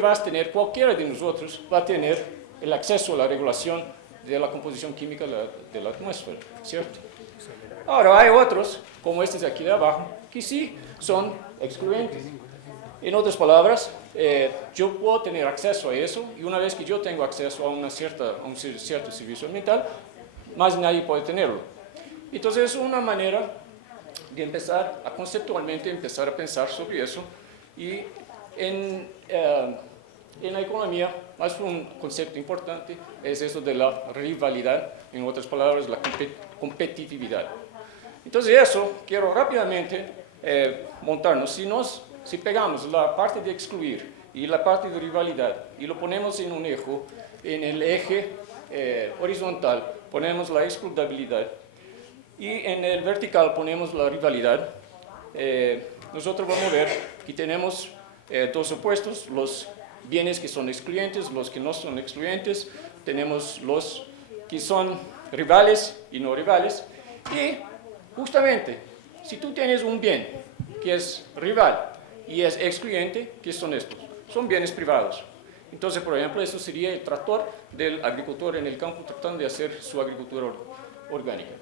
vas a tener, cualquiera de nosotros va a tener el acceso a la regulación de la composición química de la atmósfera, ¿cierto? Ahora, hay otros, como estos de aquí de abajo, que sí son excluyentes. En otras palabras, yo puedo tener acceso a eso, y una vez que yo tengo acceso a un cierto servicio ambiental, más nadie puede tenerlo. Entonces, es una manera de empezar a conceptualmente empezar a pensar sobre eso, y en la economía, más un concepto importante es eso de la rivalidad, en otras palabras, la competitividad. Entonces eso, quiero rápidamente montarnos. Si pegamos la parte de excluir y la parte de rivalidad y lo ponemos en un eje, en el eje horizontal ponemos la excluyabilidad y en el vertical ponemos la rivalidad, nosotros vamos a ver que tenemos dos opuestos, los bienes que son excluyentes, los que no son excluyentes, tenemos los que son rivales y no rivales, y justamente, si tú tienes un bien que es rival y es excluyente, ¿qué son estos? Son bienes privados. Entonces, por ejemplo, esto sería el tractor del agricultor en el campo tratando de hacer su agricultura orgánica.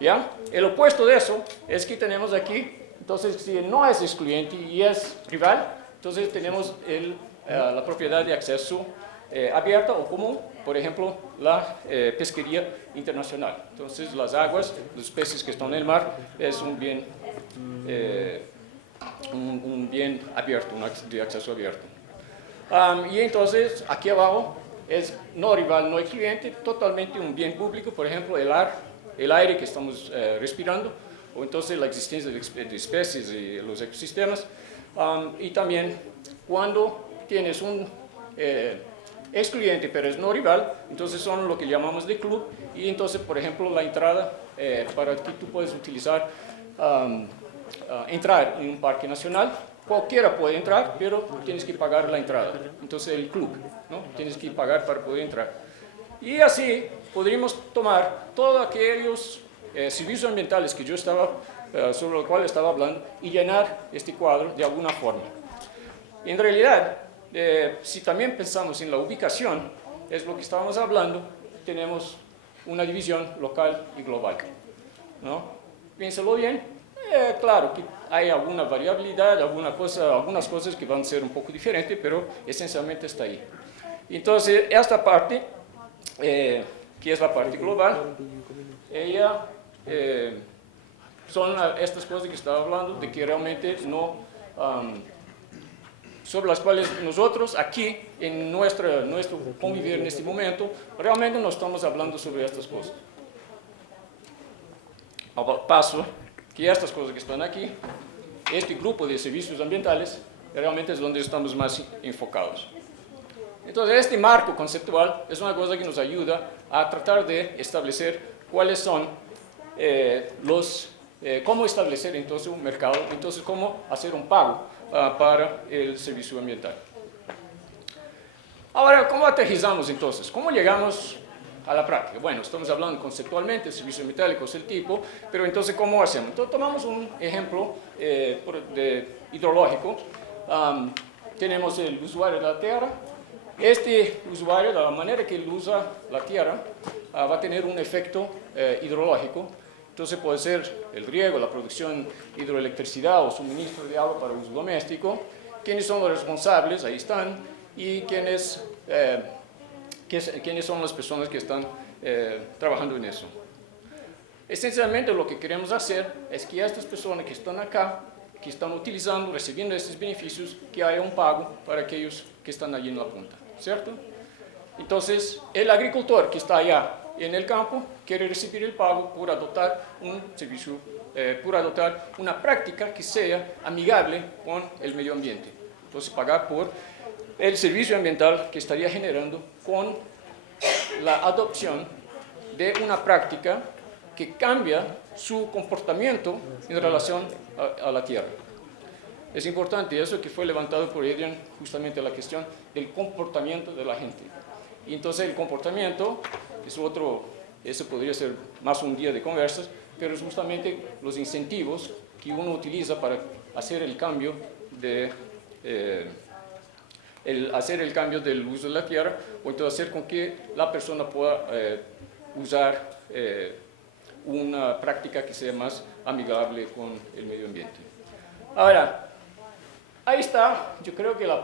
¿Ya? El opuesto de eso es que tenemos aquí, entonces, si no es excluyente y es rival, entonces tenemos la propiedad de acceso abierta o común, por ejemplo, la pesquería internacional. Entonces, las aguas, los peces que están en el mar, es un bien abierto, de acceso abierto. Y entonces, aquí abajo, es no rival, no excluyente, totalmente un bien público, por ejemplo, el aire que estamos respirando, o entonces la existencia de especies y los ecosistemas. Y también, cuando tienes un excluyente, pero es no rival, entonces son lo que llamamos de club, y entonces, por ejemplo, la entrada, para que tú puedas utilizar, entrar en un parque nacional, cualquiera puede entrar, pero tienes que pagar la entrada. Entonces, el club, ¿no? Tienes que pagar para poder entrar. Y así podríamos tomar todos aquellos servicios ambientales que yo sobre los cuales estaba hablando, y llenar este cuadro de alguna forma. En realidad, si también pensamos en la ubicación, es lo que estábamos hablando, tenemos una división local y global, ¿no? Piénsalo bien. Claro que hay alguna variabilidad, algunas cosas que van a ser un poco diferentes, pero esencialmente está ahí. Entonces, esta parte, que es la parte global, ella son estas cosas que estaba hablando, de que realmente no, sobre las cuales nosotros aquí, en nuestro convivir en este momento, realmente no estamos hablando sobre estas cosas. Paso que estas cosas que están aquí, este grupo de servicios ambientales, realmente es donde estamos más enfocados. Entonces, este marco conceptual es una cosa que nos ayuda a tratar de establecer cuáles son cómo establecer entonces un mercado, entonces cómo hacer un pago para el servicio ambiental. Ahora, ¿cómo aterrizamos entonces? ¿Cómo llegamos a la práctica? Bueno, estamos hablando conceptualmente de servicio ambiental y cosas del tipo, pero entonces, ¿cómo hacemos? Entonces, tomamos un ejemplo hidrológico. Tenemos el usuario de la tierra. Este usuario, de la manera que él usa la tierra, va a tener un efecto hidrológico. Entonces puede ser el riego, la producción de hidroelectricidad o suministro de agua para uso doméstico. ¿Quiénes son los responsables? Ahí están. Y quiénes son las personas que están trabajando en eso. Esencialmente lo que queremos hacer es que estas personas que están acá, que están utilizando, recibiendo estos beneficios, que haya un pago para aquellos que están allí en la punta, ¿cierto? Entonces, el agricultor que está allá en el campo quiere recibir el pago por adoptar un servicio, por adoptar una práctica que sea amigable con el medio ambiente. Entonces, pagar por el servicio ambiental que estaría generando con la adopción de una práctica que cambia su comportamiento en relación a la tierra. Es importante eso que fue levantado por Adrian, justamente la cuestión del comportamiento de la gente. Y entonces el comportamiento eso podría ser más un día de conversas, pero es justamente los incentivos que uno utiliza para hacer el cambio hacer el cambio del uso de la tierra, o entonces hacer con que la persona pueda usar una práctica que sea más amigable con el medio ambiente. Ahora, ahí está, yo creo que la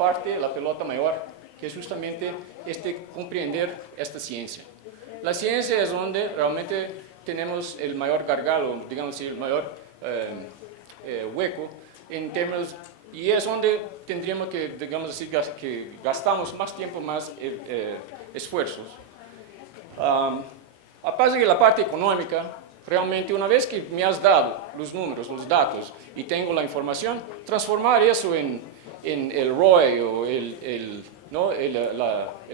pelota mayor, que es justamente comprender esta ciencia. La ciencia es donde realmente tenemos el mayor gargalo, digamos así, el mayor hueco en términos, y es donde tendríamos que, digamos así, que gastamos más tiempo, más esfuerzos. Aparte de la parte económica, realmente una vez que me has dado los números, los datos y tengo la información, transformar eso en el ROI o el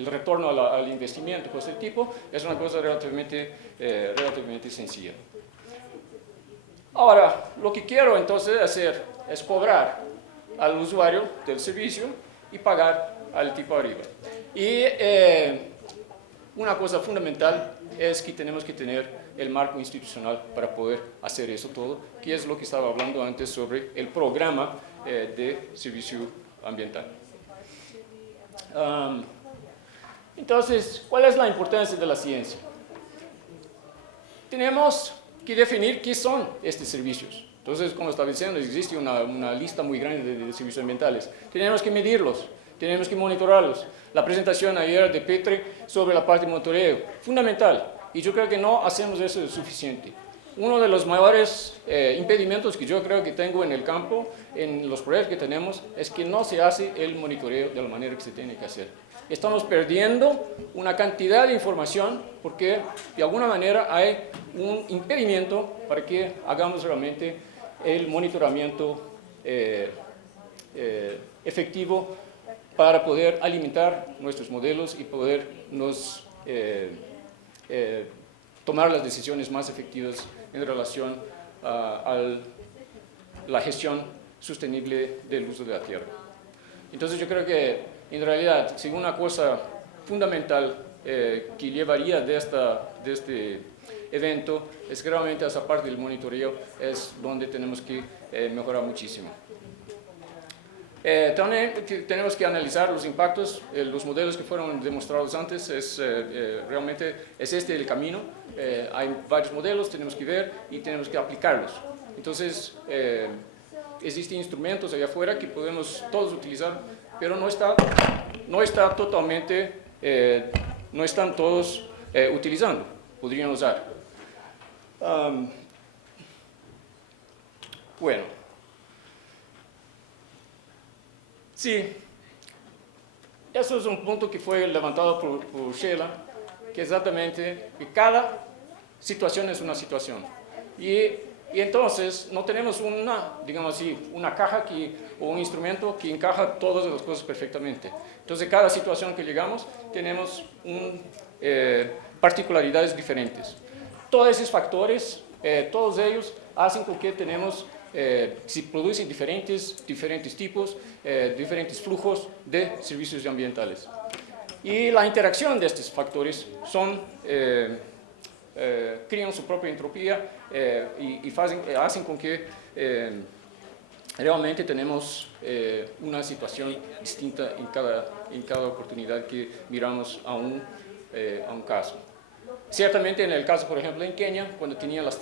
retorno al investimiento, cosas del tipo, es una cosa relativamente sencilla. Ahora, lo que quiero entonces hacer es cobrar al usuario del servicio y pagar al tipo arriba. Y una cosa fundamental es que tenemos que tener el marco institucional para poder hacer eso todo, que es lo que estaba hablando antes sobre el programa de servicio ambiental. Entonces, ¿cuál es la importancia de la ciencia? Tenemos que definir qué son estos servicios. Entonces, como estaba diciendo, existe una lista muy grande de servicios ambientales. Tenemos que medirlos, tenemos que monitorarlos. La presentación ayer de Petri sobre la parte de monitoreo, fundamental. Y yo creo que no hacemos eso suficiente. Uno de los mayores impedimentos que yo creo que tengo en el campo, en los proyectos que tenemos, es que no se hace el monitoreo de la manera que se tiene que hacer. Estamos perdiendo una cantidad de información porque de alguna manera hay un impedimento para que hagamos realmente el monitoramiento efectivo para poder alimentar nuestros modelos y poder tomar las decisiones más efectivas en relación a la gestión sostenible del uso de la tierra. Entonces yo creo que en realidad, si una cosa fundamental que llevaría de este evento es que realmente esa parte del monitoreo es donde tenemos que mejorar muchísimo. También tenemos que analizar los impactos, los modelos que fueron demostrados antes, realmente es este el camino. Hay varios modelos, tenemos que ver y tenemos que aplicarlos. Entonces, existen instrumentos allá afuera que podemos todos utilizar, pero no están todos utilizando, podrían usar. Bueno. Sí, eso es un punto que fue levantado por Sheila, que exactamente que cada situación es una situación. Y entonces no tenemos digamos así, una caja o un instrumento que encaja todas las cosas perfectamente. Entonces cada situación que llegamos tenemos particularidades diferentes. Todos esos factores, todos ellos hacen con que tenemos se producen diferentes tipos, diferentes flujos de servicios ambientales. Y la interacción de estos factores crean su propia entropía y hacen con que realmente tenemos una situación distinta en cada oportunidad que miramos a un caso. Ciertamente en el caso, por ejemplo, en Kenia, cuando tenía las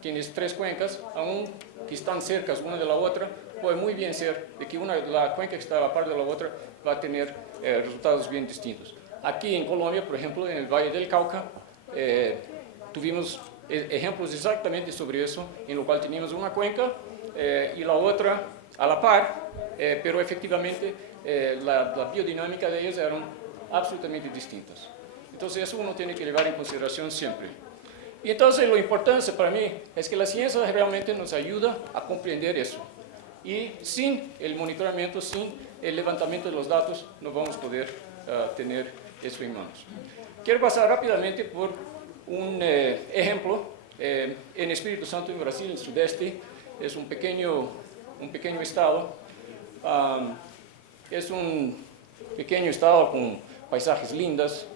tienes tres cuencas, aún que están cerca una de la otra, puede muy bien ser de que la cuenca que está a la par de la otra va a tener resultados bien distintos. Aquí en Colombia, por ejemplo, en el Valle del Cauca, tuvimos ejemplos exactamente sobre eso, en lo cual teníamos una cuenca y la otra a la par, pero efectivamente la biodinámica de ellas eran absolutamente distintas. Entonces eso uno tiene que llevar en consideración siempre. Y entonces lo importante para mí es que la ciencia realmente nos ayuda a comprender eso. Y sin el monitoramiento, sin el levantamiento de los datos, no vamos a poder tener eso en manos. Quiero pasar rápidamente por un ejemplo. En Espíritu Santo, en Brasil, en el sudeste, es un pequeño estado. Es un pequeño estado con paisajes lindas.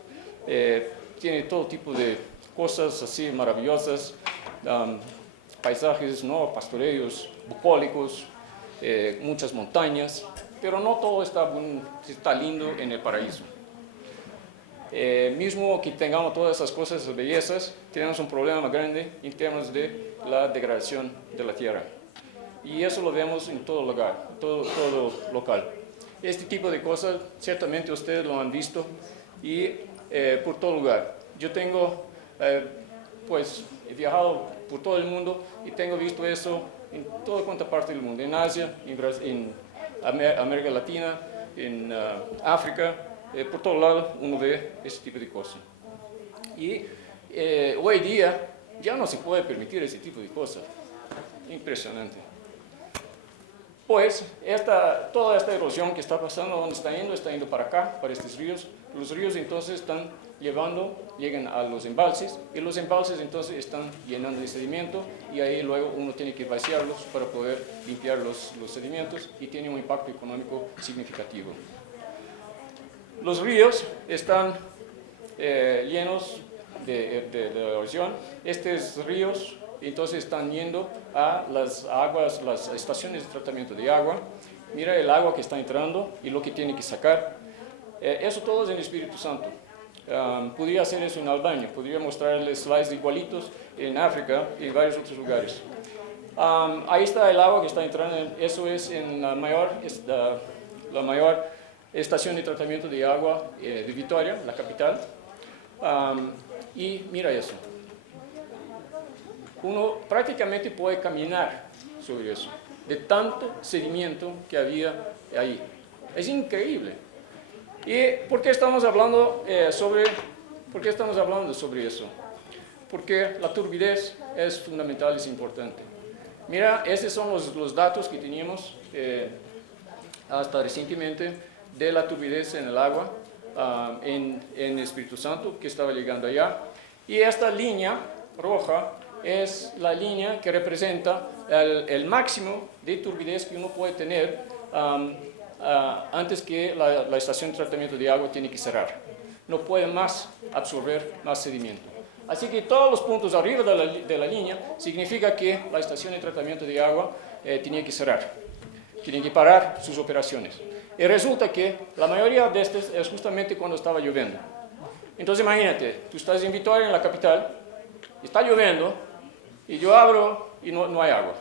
Tiene todo tipo de cosas así maravillosas, paisajes, pastoreos bucólicos, muchas montañas, pero no todo está lindo en el paraíso. Mismo que tengamos todas esas cosas, esas bellezas, tenemos un problema grande en términos de la degradación de la tierra. Y eso lo vemos en todo lugar, todo local. Este tipo de cosas, ciertamente ustedes lo han visto y por todo lugar. Yo tengo, pues, he viajado por todo el mundo y tengo visto eso en toda cuanta parte del mundo, en Asia, en América Latina, en África, por todo lado uno ve ese tipo de cosas. Y hoy día ya no se puede permitir ese tipo de cosas. Impresionante. Pues toda esta erosión que está pasando, ¿dónde está yendo para acá, para estos ríos. Los ríos entonces llegan a los embalses y los embalses entonces están llenando de sedimento y ahí luego uno tiene que vaciarlos para poder limpiar los sedimentos y tiene un impacto económico significativo. Los ríos están llenos de erosión. Estos ríos entonces están yendo a las aguas, las estaciones de tratamiento de agua. Mira el agua que está entrando y lo que tiene que sacar. Eso todo es en el Espíritu Santo. Podría hacer eso en Albania, podría mostrarles slides igualitos en África y en varios otros lugares. Ahí está el agua que está entrando, eso es en la mayor estación de tratamiento de agua de Vitória, la capital. Y mira eso. Uno prácticamente puede caminar sobre eso, de tanto sedimento que había ahí. Es increíble. ¿Y por qué estamos hablando sobre eso? Porque la turbidez es fundamental, es importante. Mira, estos son los datos que teníamos hasta recientemente de la turbidez en el agua en el Espíritu Santo que estaba llegando allá. Y esta línea roja es la línea que representa el máximo de turbidez que uno puede tener antes que la estación de tratamiento de agua tiene que cerrar. No puede más absorber más sedimento. Así que todos los puntos arriba de la línea significa que la estación de tratamiento de agua tenía que cerrar, tiene que parar sus operaciones. Y resulta que la mayoría de estas es justamente cuando estaba lloviendo. Entonces imagínate, tú estás en Vitória, en la capital, está lloviendo, y yo abro y no hay agua,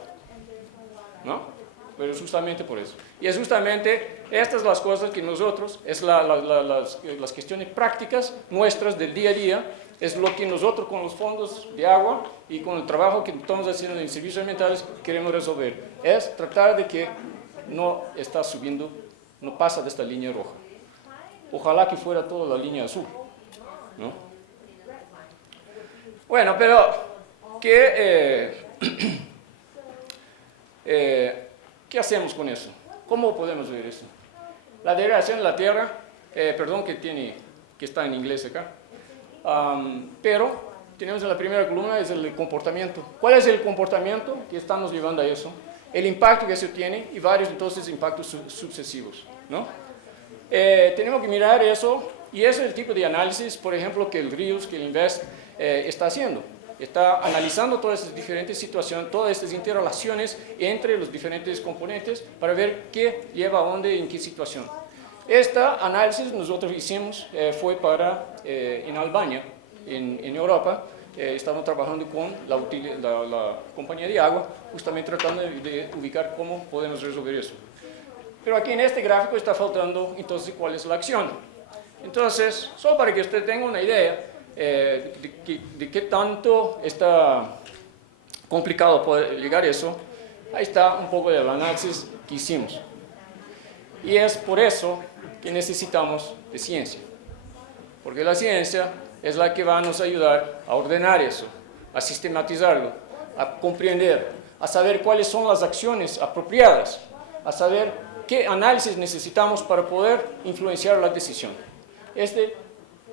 ¿no? Pero es justamente por eso. Y es justamente estas las cosas que nosotros, es las cuestiones prácticas nuestras del día a día, es lo que nosotros con los fondos de agua y con el trabajo que estamos haciendo en servicios ambientales queremos resolver. Es tratar de que no está subiendo, no pasa de esta línea roja. Ojalá que fuera toda la línea azul, ¿no? Bueno, pero ¿qué hacemos con eso? ¿Cómo podemos ver eso? La degradación de la tierra, perdón que está en inglés acá, pero tenemos en la primera columna es el comportamiento. ¿Cuál es el comportamiento que estamos llevando a eso? El impacto que eso tiene y varios entonces impactos sucesivos, ¿no? Tenemos que mirar eso y ese es el tipo de análisis, por ejemplo, que el RIUS, que el INVEST está haciendo. Está analizando todas estas diferentes situaciones, todas estas interrelaciones entre los diferentes componentes para ver qué lleva a dónde, en qué situación. Este análisis nosotros hicimos fue en Albania, en Europa. Estamos trabajando con la compañía de agua, justamente tratando de ubicar cómo podemos resolver eso. Pero aquí en este gráfico está faltando entonces cuál es la acción. Entonces, solo para que usted tenga una idea, de qué tanto está complicado poder llegar a eso, ahí está un poco del análisis que hicimos. Y es por eso que necesitamos de ciencia, porque la ciencia es la que va a nos ayudar a ordenar eso, a sistematizarlo, a comprender, a saber cuáles son las acciones apropiadas, a saber qué análisis necesitamos para poder influenciar la decisión.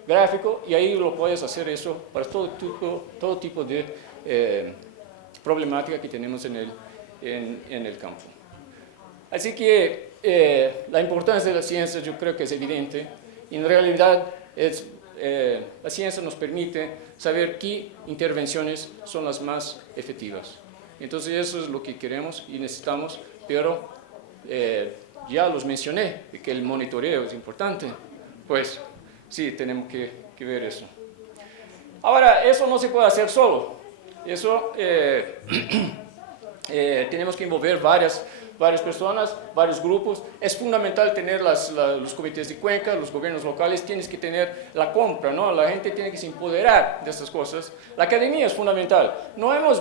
Gráfico, y ahí lo puedes hacer eso para todo tipo de problemática que tenemos en el campo. Así que la importancia de la ciencia yo creo que es evidente. En realidad la ciencia nos permite saber qué intervenciones son las más efectivas. Entonces eso es lo que queremos y necesitamos, pero ya los mencioné, que el monitoreo es importante, pues sí, tenemos que ver eso. Ahora, eso no se puede hacer solo. Eso tenemos que envolver varias personas, varios grupos. Es fundamental tener los comités de cuenca, los gobiernos locales, tienes que tener la compra, ¿no? La gente tiene que se empoderar de estas cosas. La academia es fundamental.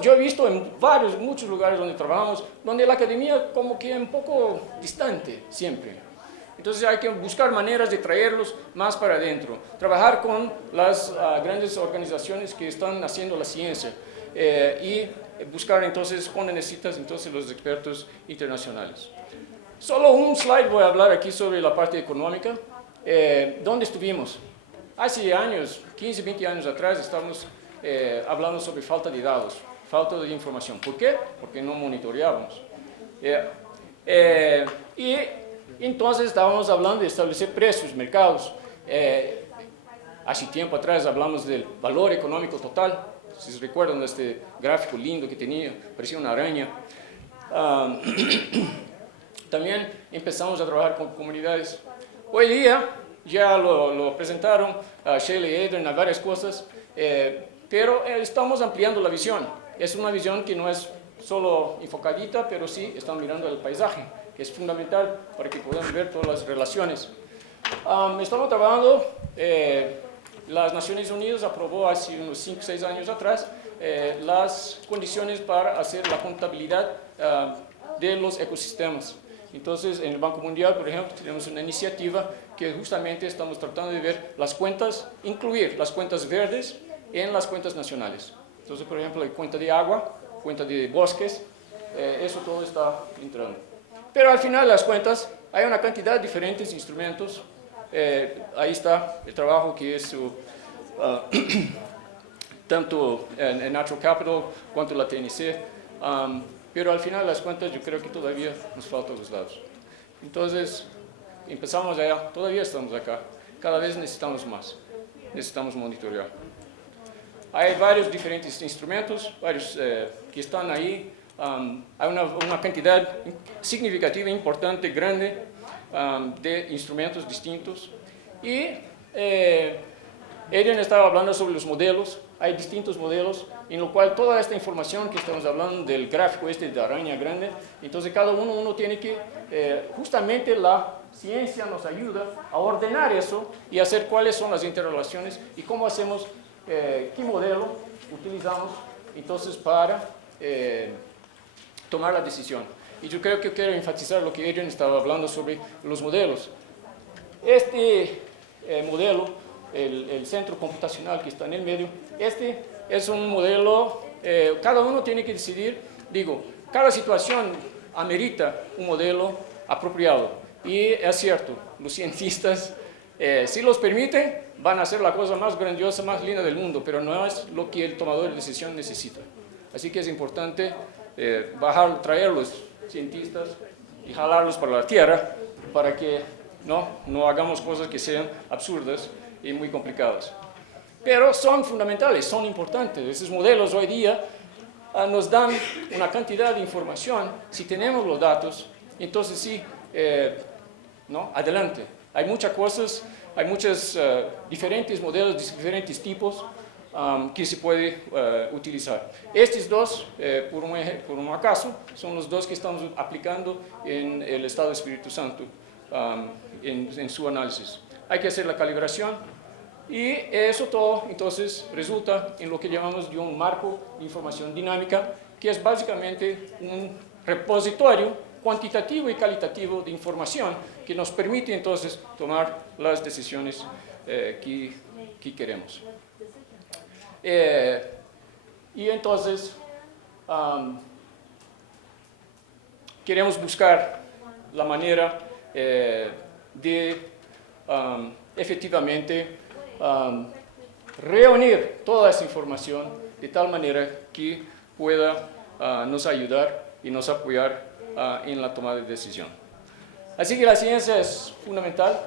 Yo he visto en muchos lugares donde trabajamos, donde la academia como que es un poco distante siempre. Entonces hay que buscar maneras de traerlos más para adentro, trabajar con las grandes organizaciones que están haciendo la ciencia y buscar entonces cuando necesitas entonces los expertos internacionales. Solo un slide voy a hablar aquí sobre la parte económica. ¿Dónde estuvimos? Hace años, 15, 20 años atrás, estábamos hablando sobre falta de datos, falta de información. ¿Por qué? Porque no monitoreábamos. Y entonces estábamos hablando de establecer precios, mercados. Hace tiempo atrás hablamos del valor económico total. Si se recuerdan de este gráfico lindo que tenía, parecía una araña. También empezamos a trabajar con comunidades. Hoy día ya lo presentaron a Sheila y Adrian a varias cosas, pero estamos ampliando la visión. Es una visión que no es solo enfocadita, pero sí están mirando el paisaje, que es fundamental para que podamos ver todas las relaciones. Estamos trabajando, las Naciones Unidas aprobó hace unos 5 o 6 años atrás las condiciones para hacer la contabilidad de los ecosistemas. Entonces, en el Banco Mundial, por ejemplo, tenemos una iniciativa que justamente estamos tratando de ver las cuentas, incluir las cuentas verdes en las cuentas nacionales. Entonces, por ejemplo, la cuenta de agua, cuenta de bosques, eso todo está entrando. Pero al final las cuentas, hay una cantidad de diferentes instrumentos. Ahí está el trabajo que es tanto en Natural Capital cuanto la TNC, pero al final las cuentas yo creo que todavía nos faltan los datos. Entonces empezamos allá, todavía estamos acá, cada vez necesitamos más, necesitamos monitorear. Hay varios diferentes instrumentos, varios que están ahí. Hay una cantidad significativa, importante, grande de instrumentos distintos. Y Adrian estaba hablando sobre los modelos. Hay distintos modelos en lo cual toda esta información que estamos hablando del gráfico de araña grande, entonces cada uno tiene que, justamente la ciencia nos ayuda a ordenar eso y hacer cuáles son las interrelaciones y cómo hacemos, qué modelo utilizamos entonces para tomar la decisión. Y yo creo que quiero enfatizar lo que Adrian estaba hablando sobre los modelos. Este modelo, el centro computacional que está en el medio, este es un modelo, cada uno tiene que decidir, cada situación amerita un modelo apropiado. Y es cierto, los cientistas, si los permiten, van a hacer la cosa más grandiosa, más linda del mundo, pero no es lo que el tomador de decisión necesita. Así que es importante traer los cientistas y jalarlos para la tierra para que no hagamos cosas que sean absurdas y muy complicadas. Pero son fundamentales, son importantes. Esos modelos hoy día nos dan una cantidad de información. Si tenemos los datos, entonces sí, adelante. Hay muchas cosas, hay muchos diferentes modelos de diferentes tipos que se puede utilizar. Estos dos, por un acaso, son los dos que estamos aplicando en el Estado de Espíritu Santo en su análisis. Hay que hacer la calibración y eso todo entonces resulta en lo que llamamos de un marco de información dinámica, que es básicamente un repositorio cuantitativo y calitativo de información que nos permite entonces tomar las decisiones que queremos. Y entonces queremos buscar la manera de efectivamente reunir toda esa información de tal manera que pueda nos ayudar y nos apoyar en la toma de decisión. Así que la ciencia es fundamental.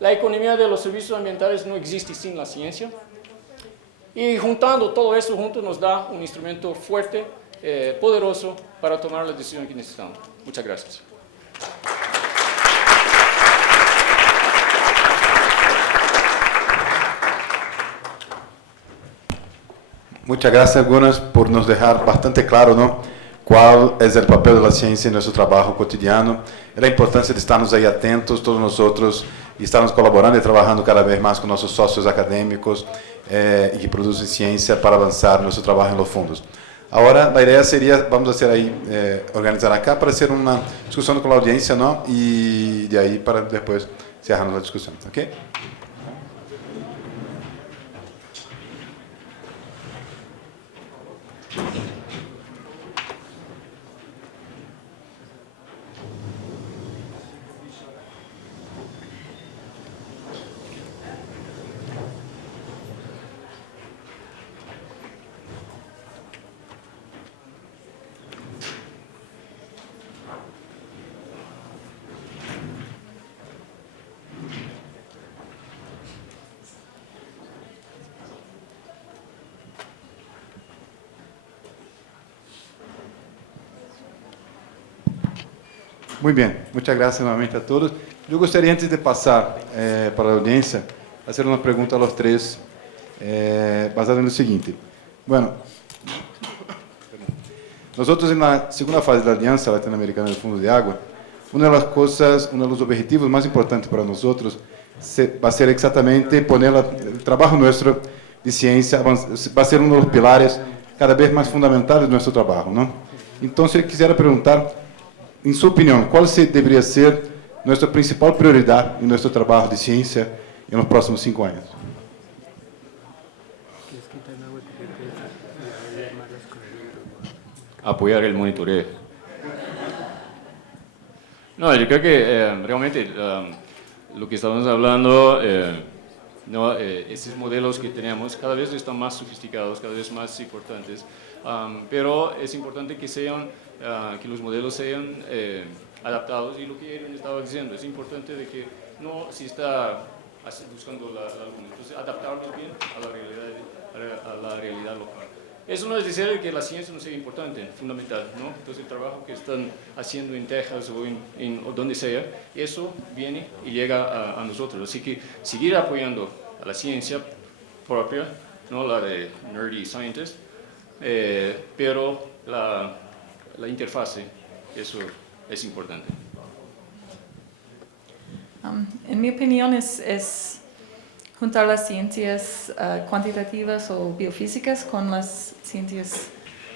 La economía de los servicios ambientales no existe sin la ciencia. Y juntando todo eso junto nos da un instrumento fuerte, poderoso para tomar la decisión que necesitamos. Muchas gracias. Muchas gracias, Gunas, por nos dejar bastante claro, ¿no?, cuál es el papel de la ciencia en nuestro trabajo cotidiano, y la importancia de estarnos ahí atentos, todos nosotros, y estarnos colaborando y trabajando cada vez más con nuestros socios académicos y que producen ciencia para avanzar nuestro trabajo en los fondos. Ahora, la idea sería, vamos a hacer ahí, organizar acá para hacer una discusión con la audiencia, ¿no?, y de ahí para después cerrarnos la discusión, ¿ok? Muy bien, muchas gracias nuevamente a todos. Yo gustaría, antes de pasar para la audiencia, hacer una pregunta a los tres, basada en lo siguiente. Bueno, nosotros en la segunda fase de la Alianza Latinoamericana del Fondo de Agua, una de las cosas, uno de los objetivos más importantes para nosotros va a ser exactamente poner el trabajo nuestro de ciencia, va a ser uno de los pilares cada vez más fundamentales de nuestro trabajo, ¿no? Entonces, quisiera preguntar, en su opinión, ¿cuál debería ser nuestra principal prioridad en nuestro trabajo de ciencia en los próximos 5 años? Apoyar el monitoreo. No, yo creo que realmente lo que estamos hablando, no, esos modelos que tenemos cada vez están más sofisticados, cada vez más importantes, pero es importante que sean, que los modelos sean adaptados, y lo que Aaron estaba diciendo, es importante de que no se está buscando la luna, entonces adaptarnos bien a la realidad local. Eso no es decir que la ciencia no sea importante, fundamental, ¿no? Entonces el trabajo que están haciendo en Texas o donde sea, eso viene y llega a nosotros. Así que seguir apoyando a la ciencia propia, no la de nerdy scientist, pero la interfase, eso es importante. En mi opinión es juntar las ciencias cuantitativas o biofísicas con las ciencias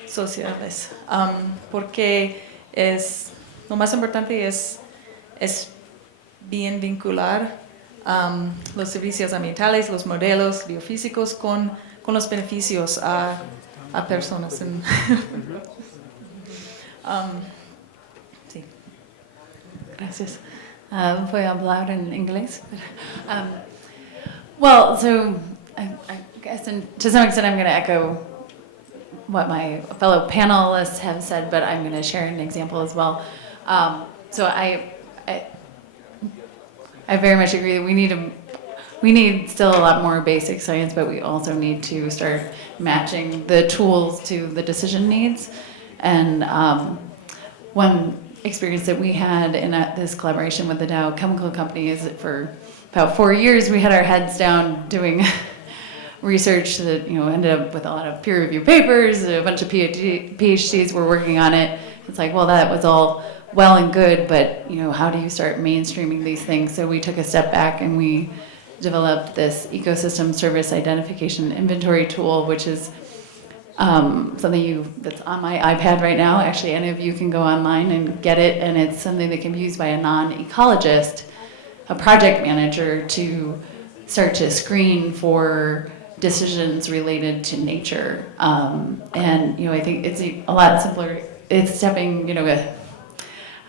sociales, porque lo más importante es bien vincular los servicios ambientales, los modelos biofísicos con los beneficios a personas. Sí. Gracias. Voy a hablar en inglés. Well, so I guess to some extent I'm going to echo what my fellow panelists have said, but I'm going to share an example as well. So I very much agree that we need still a lot more basic science, but we also need to start matching the tools to the decision needs. And one experience that we had in this collaboration with the Dow Chemical Company is that for about 4 years we had our heads down doing research that ended up with a lot of peer-reviewed papers. A bunch of PhDs were working on it. It's like, well, that was all well and good, but how do you start mainstreaming these things? So we took a step back and we developed this ecosystem service identification inventory tool, which is something that's on my iPad right now. Actually, any of you can go online and get it, and it's something that can be used by a non-ecologist, a project manager, to start to screen for decisions related to nature. And I think it's a lot simpler. It's stepping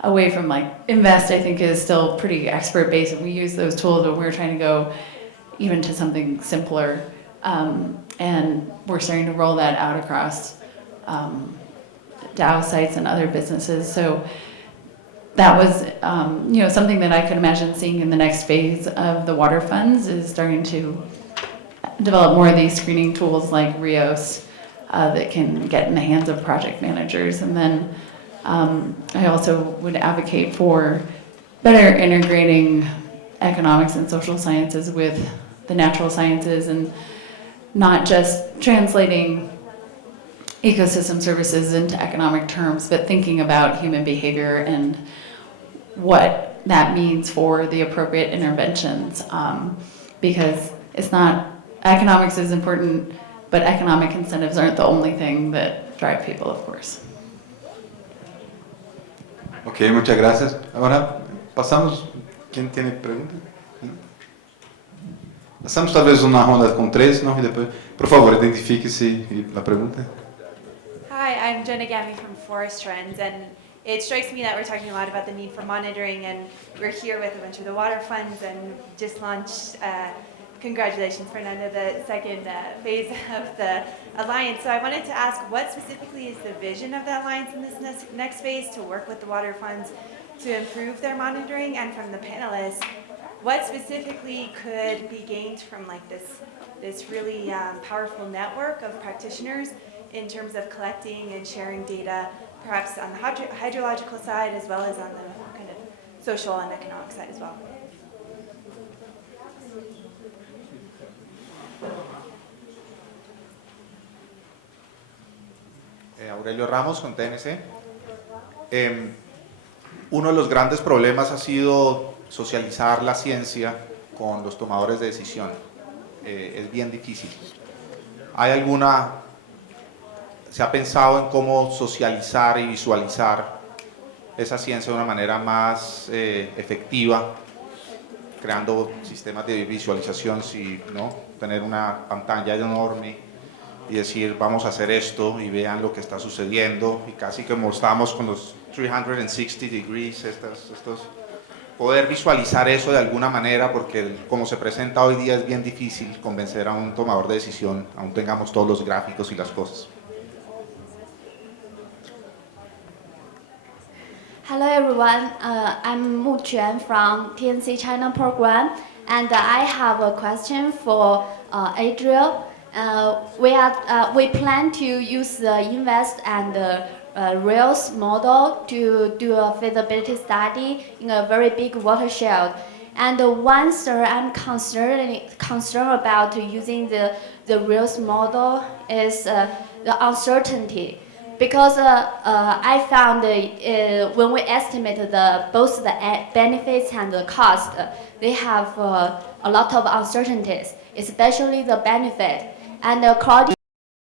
away from Invest, I think, is still pretty expert based, and we use those tools, but we're trying to go even to something simpler. And we're starting to roll that out across Dow sites and other businesses. So that was something that I could imagine seeing in the next phase of the water funds, is starting to develop more of these screening tools like RIOS that can get in the hands of project managers. And then I also would advocate for better integrating economics and social sciences with the natural sciences, and not just translating ecosystem services into economic terms, but thinking about human behavior and what that means for the appropriate interventions, because it's not, economics is important, but economic incentives aren't the only thing that drive people, of course. Ok, muchas gracias. Ahora pasamos, ¿quién tiene pregunta? Passamos talvez uma ronda com 3, não? E depois, por favor, identifique-se e a pergunta. Hi, I'm Jenna Gammy from Forest Trends, and it strikes me that we're talking a lot about the need for monitoring, and we're here with a bunch of the water funds and just launched, congratulations, Fernando, the second phase of the Alliance. So I wanted to ask, what specifically is the vision of the Alliance in this next phase to work with the water funds to improve their monitoring? And from the panelists, what specifically could be gained from like this really powerful network of practitioners in terms of collecting and sharing data, perhaps on the hydrological side as well as on the kind of social and economic side as well? Aurelio Ramos con TNC. Uno de los grandes problemas ha sido socializar la ciencia con los tomadores de decisión. Es bien difícil. ¿Se ha pensado en cómo socializar y visualizar esa ciencia de una manera más efectiva, creando sistemas de visualización, ¿no? Tener una pantalla enorme y decir vamos a hacer esto y vean lo que está sucediendo, y casi como estamos con los 360 degrees, poder visualizar eso de alguna manera, porque como se presenta hoy día es bien difícil convencer a un tomador de decisión, aún tengamos todos los gráficos y las cosas. Hello everyone, I'm Mu Quan from TNC China program, and I have a question for Adriel. We plan to use the INVEST and RAILS model to do a feasibility study in a very big watershed. And one thing I'm concerned about using the RAILS model is the uncertainty. Because I found when we estimate both the benefits and the cost, they have a lot of uncertainties, especially the benefit. And according